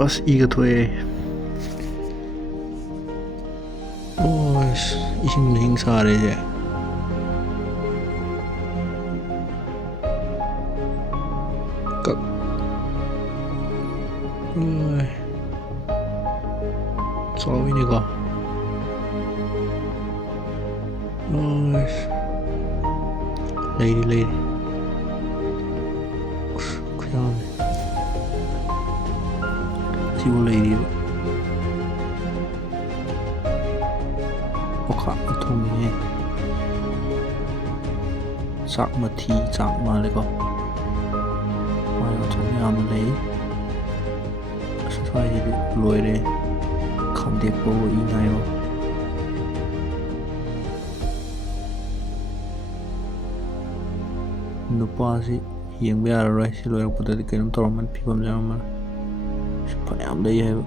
ꯑꯁ ꯏꯒ ꯊꯣꯛꯑꯦ. ꯑꯣꯁ ꯏꯁꯤꯡ ꯃꯍꯤꯡ ꯁꯥꯔꯦꯁꯦ. ꯀꯛ ꯆꯥꯎꯋꯤꯅꯦꯀꯣ. ꯑꯁ ꯂꯩꯔꯤ. ꯑꯁ ꯈꯨꯌꯥꯝꯅꯦ. ꯁꯤꯕꯨ ꯂꯩꯔꯤꯕ. ꯑꯣꯈꯥꯛꯅ ꯊꯣꯡꯉꯤꯍꯦ. ꯆꯥꯛ ꯃꯊꯤ ꯆꯥꯛ ꯃꯥꯜꯂꯦꯀꯣ. ꯃꯥꯏ ꯑꯊꯣꯡ ꯌꯥꯝꯅ ꯂꯩ. ꯑꯁ ꯁ꯭ꯋꯥꯏꯁꯤꯗꯤ ꯂꯣꯏꯔꯦ. ꯈꯥꯝꯗꯦꯛꯄꯋꯣ ꯏ ꯉꯥꯏꯋꯣ. ꯅꯨꯄꯥꯁꯤ ꯌꯦꯡꯕ ꯌꯥꯔꯔꯣꯏ. ꯁꯤ ꯂꯣꯏꯔꯛꯄꯗꯗꯤ ꯀꯩꯅꯣꯝ ꯇꯧꯔꯝꯃꯅꯤ. ꯐꯤꯕꯝ ꯆꯥꯔꯝꯃꯅꯤ. ꯐꯅꯌꯥꯝ ꯂꯩ ꯍꯥꯏꯕ.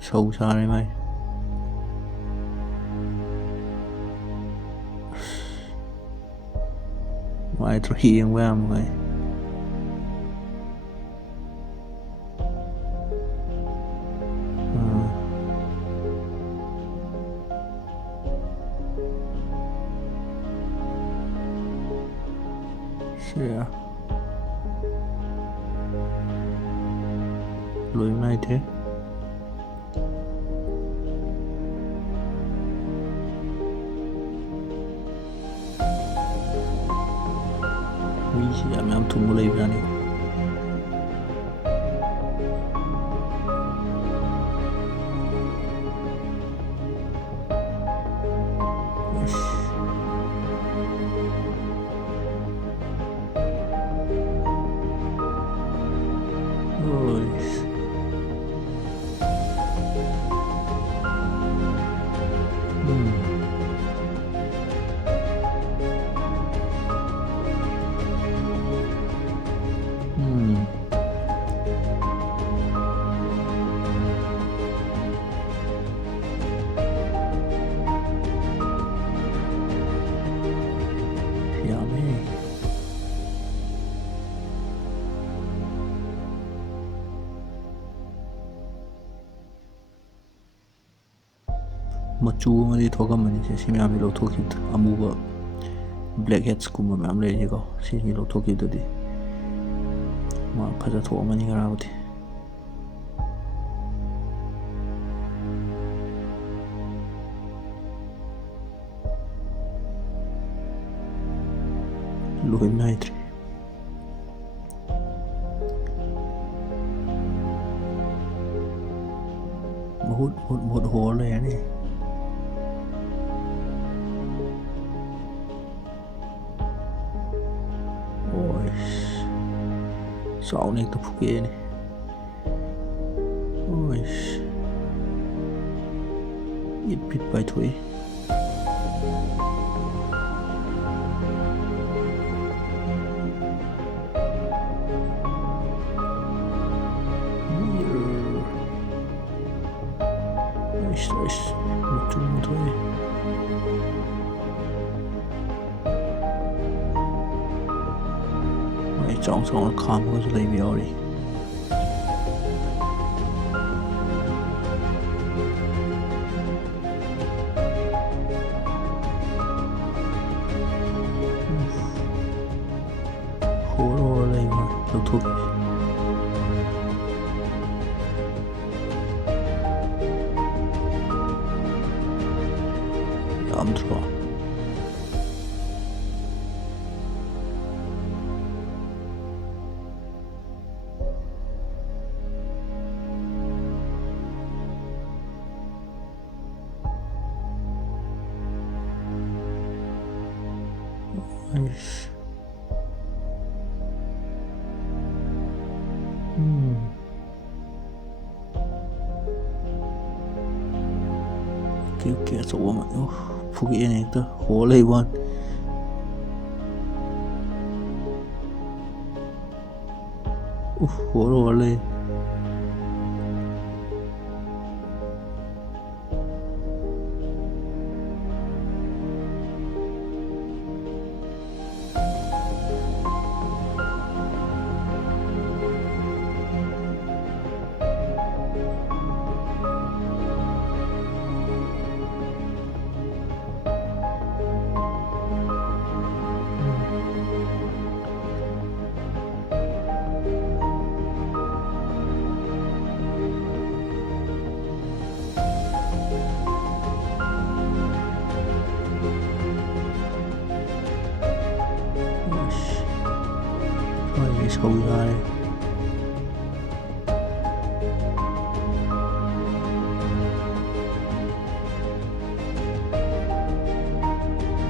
ꯁꯧ ꯁꯥꯔꯦ ꯃꯥꯏ. ꯅꯨꯡꯉꯥꯏꯇ꯭ꯔꯣ ꯌꯦꯡꯕ ꯌꯥꯝ ꯅꯨꯡꯉꯥꯏ. ꯂꯣꯏꯕ ꯅꯥꯏꯗꯦ. ꯍꯨꯏꯁꯤ ꯌꯥꯝ ꯊꯨꯡꯕ ꯂꯩꯕꯖꯥꯠꯅꯤ. ꯃꯆꯨ ꯑꯃꯗꯤ ꯊꯣꯛꯑꯝꯕꯅꯤꯁꯦ. ꯁꯤ ꯃꯌꯥꯝꯁꯤ ꯂꯧꯊꯣꯛꯈꯤꯕꯗ ꯑꯃꯨꯕ ꯕ꯭ꯂꯦꯛ ꯍꯦꯠꯁꯀꯨꯝꯕ ꯃꯌꯥꯝ ꯂꯩꯔꯤꯁꯦꯀꯣ. ꯁꯤꯁꯤ ꯂꯧꯊꯣꯛꯈꯤꯕꯗꯗꯤ ꯃꯥ ꯐꯖ ꯊꯣꯛꯑꯝꯃꯅꯤ ꯈꯔꯕꯨꯗꯤ. ꯂꯣꯏꯕ ꯅꯥꯏꯗ꯭ꯔꯦ. ꯃꯍꯨꯠ ꯍꯣꯔ ꯂꯩꯔꯅꯤ. ꯆꯥꯎꯅ ꯍꯦꯛꯇ ꯐꯨꯒꯦꯅꯤ. ꯏꯠ ꯄꯤꯠ ꯄꯥꯏꯊꯣꯛꯏ. ꯃꯆꯨ ꯊꯣꯛꯏ. ꯆꯥꯎꯅ ꯈꯥꯝꯃꯒꯁꯨ ꯂꯩꯕ ꯌꯥꯎꯔꯤ. ꯍꯣꯔ ꯂꯩꯕ ꯂꯧꯊꯣꯛꯈꯤ. ꯌꯥꯝꯗ꯭ꯔꯣ. ꯑꯣꯀꯦ ꯑꯆꯧꯕ ꯑꯃ ꯐꯨꯒꯦꯅ ꯍꯦꯛꯇ ꯍꯣꯔ ꯂꯩꯕ ꯋꯥꯅꯤ. ꯍꯣꯔ ꯂꯩ. ꯏꯁꯧ ꯌꯥꯔꯦ